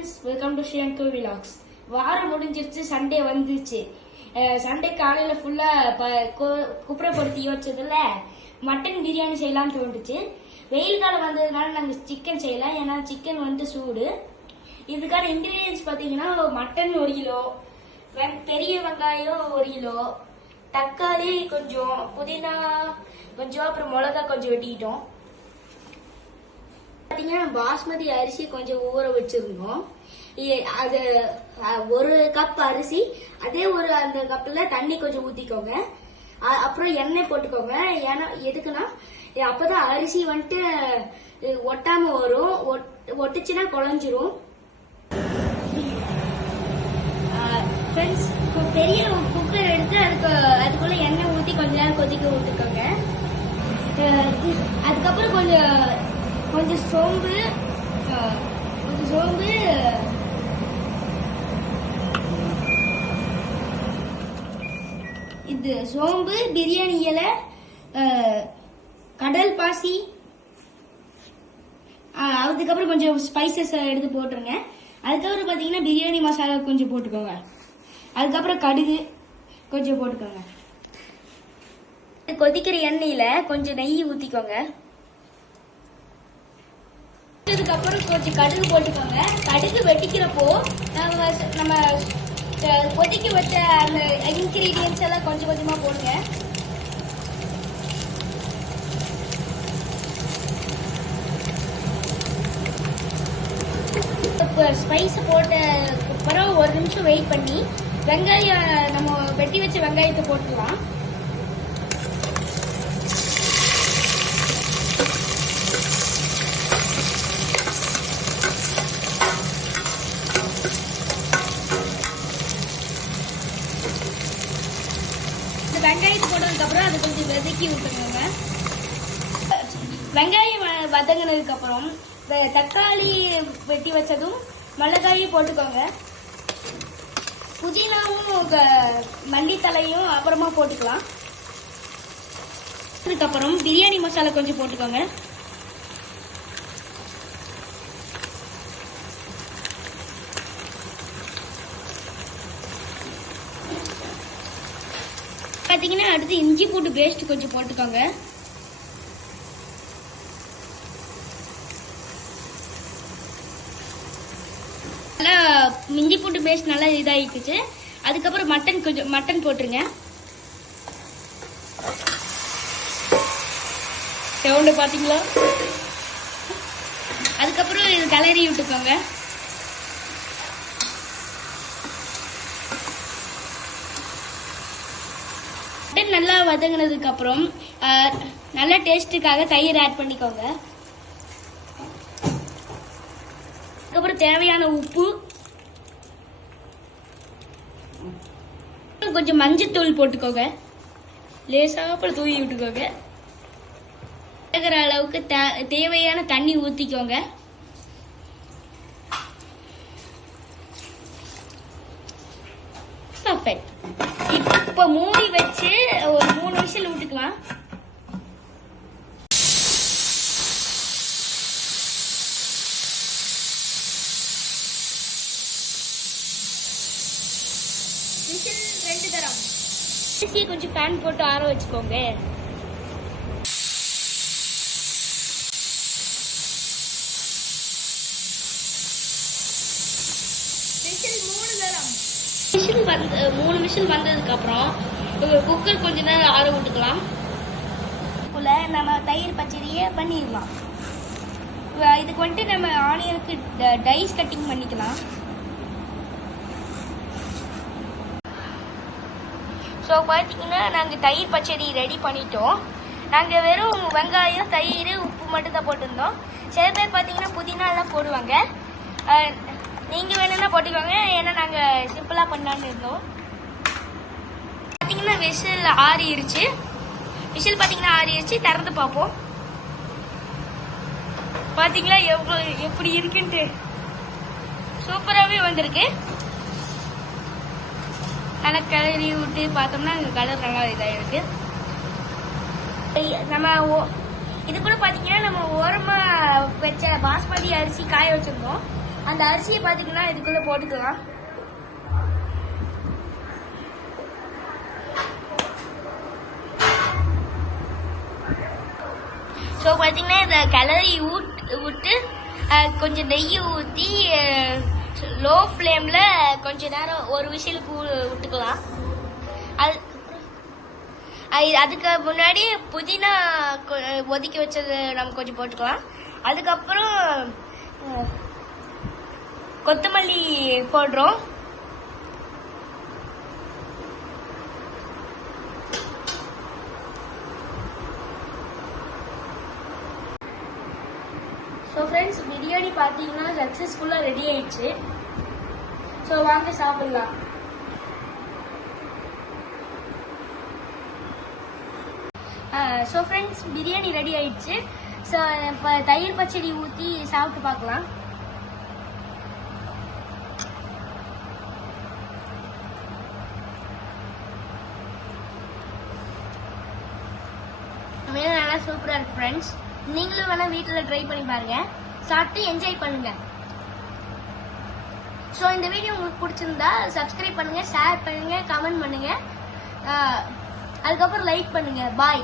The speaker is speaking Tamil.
Friends, welcome to Shiyanku vlogs. வாரம் முடிஞ்சிருச்சு, சண்டே வந்துச்சு. சண்டே காலையில ஃபுல்லா குப்புறப்படுத்தி யோசிச்சதுல மட்டன் பிரியாணி செய்யலாம்னு தோணுச்சு. வெயில் காலம் வந்ததுனால நாங்கள் சிக்கன் செய்யலாம், ஏன்னா சிக்கன் வந்து சூடு. இதுக்கான இன்கிரீடியன்ஸ் பார்த்தீங்கன்னா மட்டன் 1 கிலோ, பெரிய வெங்காயம் 1 கிலோ, தக்காளி கொஞ்சம், புதினா கொஞ்சம், அப்புறம் மிளகா கொஞ்சம் வெட்டிக்கிட்டோம். பாத்தீங்கன்னா பாஸ்மதி அரிசி கொஞ்சம் ஊற வச்சிருந்தோம். அது 1 கப் அரிசி, அதே அந்த கப்ல தண்ணி கொஞ்சம் ஊத்திக்கோங்க. அப்புறம் எண்ணெய் போட்டுக்கோங்க. ஏன்னா எதுக்குன்னா அப்பதான் அரிசி வந்துட்டு ஒட்டாம வரும். ஒட்டுச்சுன்னா குழஞ்சிரும். பெரிய குக்கர் எடுத்து அதுக்குள்ள எண்ணெய் ஊத்தி கொஞ்ச நேரம் கொதிக்க விட்டுக்கோங்க. அதுக்கப்புறம் கொஞ்சம் சோம்பு, இது சோம்பு, பிரியாணி இலை, கடல் பாசி, அதுக்கப்புறம் கொஞ்சம் ஸ்பைசஸ் எடுத்து போட்டுருங்க. அதுக்கப்புறம் பாத்தீங்கன்னா பிரியாணி மசாலா கொஞ்சம் போட்டுக்கோங்க. அதுக்கப்புறம் கடுகு கொஞ்சம் போட்டுக்கோங்க. கொதிக்கிற எண்ணெயில கொஞ்சம் நெய் ஊத்திக்கோங்க. அதுக்கப்புறம் கொஞ்சம் கடுகு போட்டுக்கோங்க. கடுகு வெடிக்கிறப்போ நம்ம கொதிக்க வச்ச அந்த இன்கிரீடியன்ஸ் எல்லாம் கொஞ்சம் கொஞ்சமா போடுங்க. ஸ்பைஸ் போட்ட அப்புறம் 1 நிமிஷம் வெயிட் பண்ணி வெங்காயம், நம்ம வெட்டி வச்ச வெங்காயத்தை போட்டுக்கலாம். வெங்காயத்தை போட்டதுக்கு அப்புறம் அதை கொஞ்சம் வதக்கி விட்டுருங்க. வெங்காயம் வதங்கினதுக்கு அப்புறம் தக்காளி வெட்டி வச்சதும் மிளகாயும் போட்டுக்கோங்க. புதினாவும் மல்லித்தலையும் அப்புறமா போட்டுக்கலாம். அதுக்கப்புறம் பிரியாணி மசாலா கொஞ்சம் போட்டுக்கோங்க. பாத்தீங்கன்னா அடுத்து இஞ்சி பூண்டு பேஸ்ட் கொஞ்சம் போட்டுக்கோங்க. நல்லா இஞ்சி பூண்டு பேஸ்ட் நல்லா இதாகிக்குச்சு. அதுக்கப்புறம் மட்டன் போட்டுருங்க. சவுண்ட் பாத்தீங்களா? அதுக்கப்புறம் இது கிளறி விட்டுக்கோங்க. மட்டன் நல்லா வதங்கினதுக்கு அப்புறம் நல்ல டேஸ்ட்டுக்காக தயிர் ஆட் பண்ணிக்கோங்க. அதுக்கப்புறம் தேவையான உப்பு, கொஞ்சம் மஞ்சத்தூள் போட்டுக்கோங்க. லேசாக தூவி விட்டுக்கோங்க. வேகிற அளவுக்கு தேவையான தண்ணி ஊத்திக்கோங்க. பர்ஃபெக்ட். இப்ப மூடி வச்சு ஒரு 3 விசில் விட்டுக்கலாம். விசில் 2 தரம். அரிசி கொஞ்சம் ஃபேன் போட்டு ஆற வச்சுக்கோங்க. விசில் 3 தரம். 3 விசில் வந்ததுக்கு அப்புறம் குக்கர் கொஞ்ச நேரம் ஆற விட்டுக்கலாம். நம்ம தயிர் பச்சடியை பண்ணிடலாம். இதுக்கு வந்துட்டு நம்ம ஆனியனுக்கு டைஸ் கட்டிங் பண்ணிக்கலாம். ஸோ பார்த்தீங்கன்னா நாங்கள் தயிர் பச்சடி ரெடி பண்ணிட்டோம். நாங்கள் வெறும் வெங்காயம், தயிர், உப்பு மட்டும் தான் போட்டிருந்தோம். சில பேர் பார்த்தீங்கன்னா புதினாலாம் போடுவாங்க. நீங்கள் வேணும்னா போட்டுக்கோங்க, ஏன்னா நாங்கள் சிம்பிளாக பண்ணலான்னு இருந்தோம். பார்த்தீங்கன்னா விசில் ஆறிடுச்சு. திறந்து பார்ப்போம். பார்த்தீங்களா எப்படி இருக்குன்ட்டு? சூப்பராகவே வந்திருக்கு. நல்லா கிளறி விட்டு பார்த்தோம்னா கலர் நல்லா இதாக இருக்கு. நம்ம இது கூட பார்த்தீங்கன்னா நம்ம ஓரமாக வச்ச பாஸ்மதி அரிசி காய வச்சிருந்தோம். அந்த அரிசியை பார்த்தீங்கன்னா இதுக்குள்ள போட்டுக்கலாம். ஸோ பார்த்தீங்கன்னா இதை கிளறி விட்டு கொஞ்சம் நெய் ஊற்றி லோ ஃப்ளேமில் கொஞ்ச நேரம் ஒரு விசிலுக்கு விட்டுக்கலாம். அதுக்கு முன்னாடி புதினா ஒதுக்கி வச்சது நம்ம கொஞ்சம் போட்டுக்கலாம். அதுக்கப்புறம் கொத்தமல்லி போடுறோம். ஸோ ஃப்ரெண்ட்ஸ், பிரியாணி பார்த்தீங்கன்னா சக்ஸஸ்ஃபுல்லாக ரெடி ஆயிடுச்சு. ஸோ வாங்க சாப்பிடலாம். ஸோ ஃப்ரெண்ட்ஸ், பிரியாணி ரெடி ஆயிடுச்சு. ஸோ இப்போ தயிர் பச்சடி ஊற்றி சாப்பிட்டு பார்க்கலாம். உண்மையிலே நல்லா சூப்பராக இருக்கு ஃப்ரெண்ட்ஸ். நீங்களும் வேணா வீட்டில் ட்ரை பண்ணி பாருங்க, சாப்பிட்டு என்ஜாய் பண்ணுங்க. ஸோ இந்த வீடியோ உங்களுக்கு பிடிச்சிருந்தா சப்ஸ்கிரைப் பண்ணுங்க, ஷேர் பண்ணுங்க, கமெண்ட் பண்ணுங்க, அதுக்கப்புறம் லைக் பண்ணுங்க. பாய்.